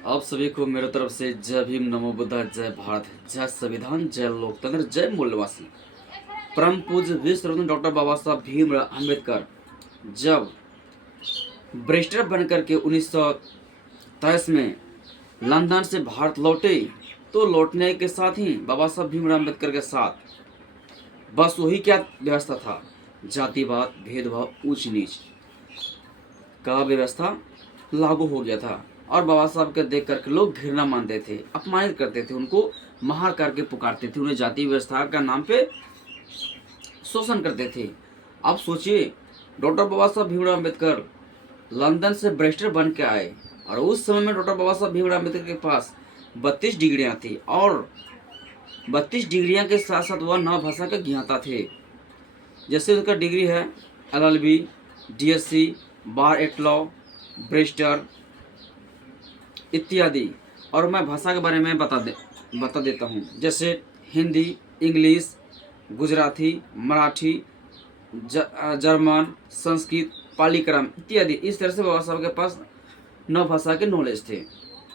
आप सभी को मेरे तरफ से जय भीम, नमो बुद्धा, जय भारत, जय संविधान, जय लोकतंत्र, जय मूल्यवासी। परम पूज्य विश्व रत्न डॉक्टर बाबा साहब भीमराव अम्बेडकर जब बैरिस्टर बनकर के 1923 में लंदन से भारत लौटे, तो लौटने के साथ ही बाबा साहब भीमराव अम्बेडकर के साथ बस वही क्या व्यवस्था था, जातिवाद, भेदभाव, ऊंच नीच का व्यवस्था लागू हो गया था। और बाबा साहब के देख करके लोग घृणा मानते थे, अपमानित करते थे, उनको महार करके पुकारते थे, उन्हें जाति व्यवस्था का नाम पे शोषण करते थे। अब सोचिए, डॉक्टर बाबा साहब भीमराव अम्बेडकर लंदन से बैरिस्टर बन के आए, और उस समय में डॉक्टर बाबा साहब भीमराव अम्बेडकर के पास 32 डिग्रियां थी, और 32 डिग्रियां के साथ साथ वह 9 भाषा के ज्ञाता थे। जैसे उसका डिग्री है LLB, DSc, बार एट लॉ, बैरिस्टर इत्यादि। और मैं भाषा के बारे में बता देता हूँ, जैसे हिंदी, इंग्लिश, गुजराती, मराठी, जर्मन, संस्कृत, पालीक्रम इत्यादि। इस तरह से बाबा साहब के पास 9 भाषा के नॉलेज थे।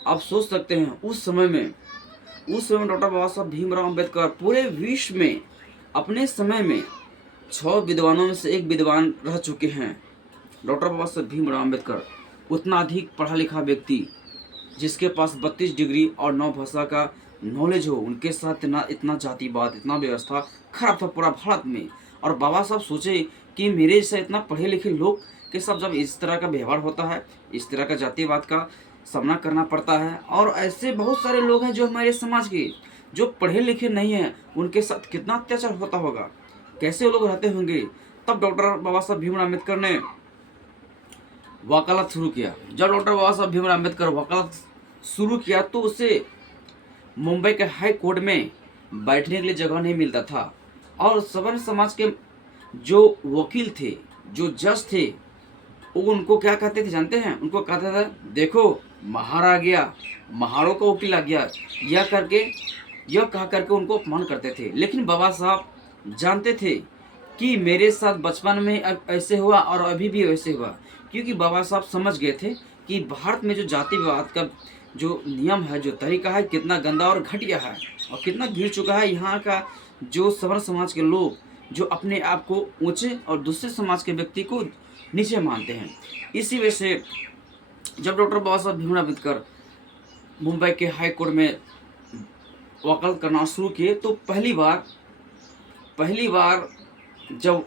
आप सोच सकते हैं उस समय में डॉक्टर बाबा साहब भीमराव अम्बेडकर पूरे विश्व में अपने समय में 6 विद्वानों में से एक विद्वान रह चुके हैं। डॉक्टर बाबा साहब भीमराव अम्बेडकर उतना अधिक पढ़ा लिखा व्यक्ति, जिसके पास 32 डिग्री और 9 भाषा का नॉलेज हो, उनके साथ इतना जातिवाद, इतना व्यवस्था खराब था पूरा भारत में। और बाबा साहब सोचे कि मेरे जैसे इतना पढ़े लिखे लोग के साथ जब इस तरह का व्यवहार होता है, इस तरह का जातिवाद का सामना करना पड़ता है, और ऐसे बहुत सारे लोग हैं जो हमारे समाज के जो पढ़े लिखे नहीं हैं, उनके साथ कितना अत्याचार होता होगा, कैसे वो लोग रहते होंगे। तब डॉक्टर बाबा साहब भीमराव अम्बेडकर ने वकालत शुरू किया। जब डॉक्टर बाबा साहब भीमराव अम्बेडकर वकालत शुरू किया, तो उसे मुंबई के हाई कोर्ट में बैठने के लिए जगह नहीं मिलता था, और सवर्ण समाज के जो वकील थे, जो जज थे, वो उनको क्या कहते थे जानते हैं? उनको कहते थे, देखो महार आ गया, महारों का वकील आ गया, यह कह करके उनको अपमान करते थे। लेकिन बाबा साहब जानते थे कि मेरे साथ बचपन में ऐसे हुआ और अभी भी वैसे हुआ, क्योंकि बाबा साहब समझ गए थे कि भारत में जो जातिवाद का जो नियम है, जो तरीका है, कितना गंदा और घटिया है, और कितना गिर चुका है। यहाँ का जो सवर्ण समाज के लोग जो अपने आप को ऊंचे और दूसरे समाज के व्यक्ति को नीचे मानते हैं। इसी वजह से जब डॉक्टर बाबा साहब भीमराव अम्बेडकर मुंबई के हाई कोर्ट में वकालत करना शुरू किए, तो पहली बार जब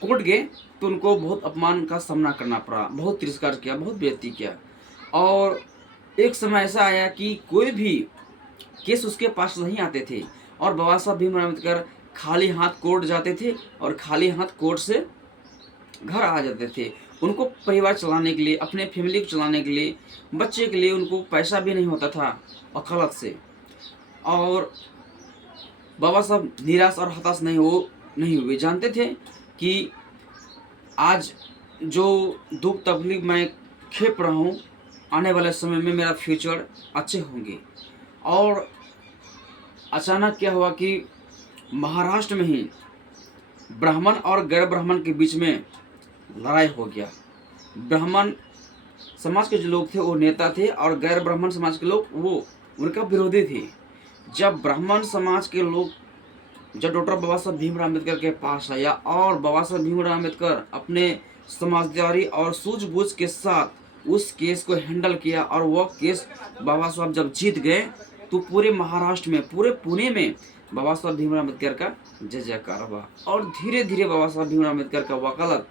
कोर्ट गए तो उनको बहुत अपमान का सामना करना पड़ा, बहुत तिरस्कार किया, बहुत बेइज्जती किया। और एक समय ऐसा आया कि कोई भी केस उसके पास नहीं आते थे, और बाबा साहब भीमराव अम्बेडकर खाली हाथ कोर्ट जाते थे और खाली हाथ कोर्ट से घर आ जाते थे। उनको परिवार चलाने के लिए, अपने फैमिली को चलाने के लिए, बच्चे के लिए उनको पैसा भी नहीं होता था वकालत से। और बाबा साहब निराश और हताश नहीं हुए। जानते थे कि आज जो दुख तकलीफ मैं खेप रहा हूँ, आने वाले समय में मेरा फ्यूचर अच्छे होंगे। और अचानक क्या हुआ कि महाराष्ट्र में ही ब्राह्मण और गैर ब्राह्मण के बीच में लड़ाई हो गया। ब्राह्मण समाज के जो लोग थे वो नेता थे, और गैर ब्राह्मण समाज के लोग वो उनका विरोधी थे। जब ब्राह्मण समाज के लोग जब डॉक्टर बाबा साहब भीमराव अम्बेडकर के पास आया, और बाबा साहब भीमराव अम्बेडकर अपने समझदारी और सूझबूझ के साथ उस केस को हैंडल किया, और वह केस बाबा साहब जब जीत गए, तो पूरे महाराष्ट्र में, पूरे पुणे में बाबा साहब भीमराव अम्बेडकर का जय जयकार हुआ। और धीरे धीरे बाबा साहब भीमराव अम्बेडकर का वकालत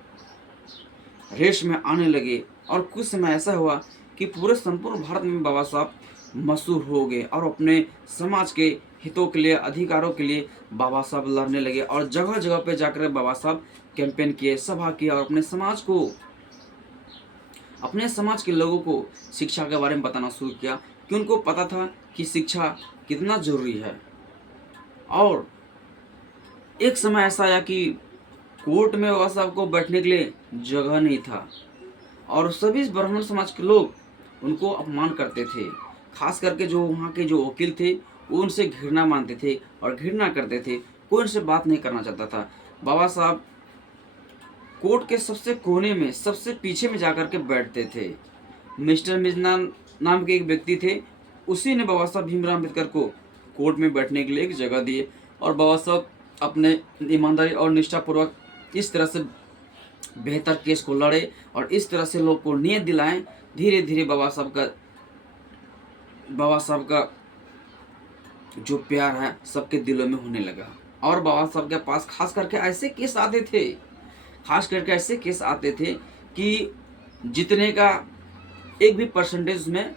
रेस में आने लगे, और कुछ समय ऐसा हुआ कि पूरे संपूर्ण भारत में बाबा साहब मशहूर हो गए, और अपने समाज के हितों के लिए, अधिकारों के लिए बाबा साहब लड़ने लगे, और जगह जगह पे जाकर बाबा साहब कैंपेन किए, सभा किया, और अपने समाज के लोगों को शिक्षा के बारे में बताना शुरू किया, कि उनको पता था कि शिक्षा कितना जरूरी है। और एक समय ऐसा आया कि कोर्ट में बाबा साहब को बैठने के लिए जगह नहीं था, और सभी ब्राह्मण समाज के लोग उनको अपमान करते थे। खास करके जो वहाँ के जो वकील थे, वो उनसे घृणा मानते थे और घृणा करते थे, कोई उनसे बात नहीं करना चाहता था। बाबा साहब कोर्ट के सबसे कोने में, सबसे पीछे में जाकर के बैठते थे। मिस्टर मिजनान नाम के एक व्यक्ति थे, उसी ने बाबा साहब भीमराव अम्बेडकर को कोर्ट में बैठने के लिए एक जगह दिए और बाबा साहब अपने ईमानदारी और निष्ठापूर्वक इस तरह से बेहतर केस को लड़े और इस तरह से लोग को नीयत दिलाएं। धीरे धीरे बाबा साहब का जो प्यार है सबके दिलों में होने लगा। और बाबा साहब के पास खास करके ऐसे केस आते थे कि जितने का एक भी परसेंटेज में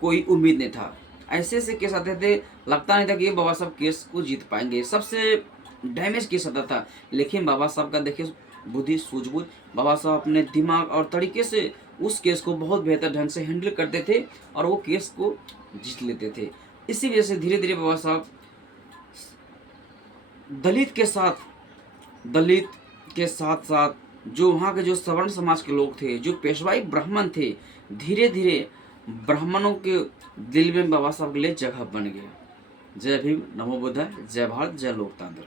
कोई उम्मीद नहीं था। ऐसे केस आते थे, लगता नहीं था कि ये बाबा साहब केस को जीत पाएंगे। सबसे डैमेज केस आता था, लेकिन बाबा साहब का देखिए बुद्धि सूझबूझ, बाबा साहब अपने दिमाग और तरीके से उस केस को बहुत बेहतर ढंग से हैंडल करते थे और वो केस को जीत लेते थे। इसी वजह से धीरे धीरे बाबा साहब दलित के साथ साथ जो वहाँ के जो सवर्ण समाज के लोग थे, जो पेशवाई ब्राह्मण थे, धीरे धीरे ब्राह्मणों के दिल में बाबा साहब के लिए जगह बन गया। जय भीम, नमो बुद्धाय, जय भारत, जय लोकतंत्र।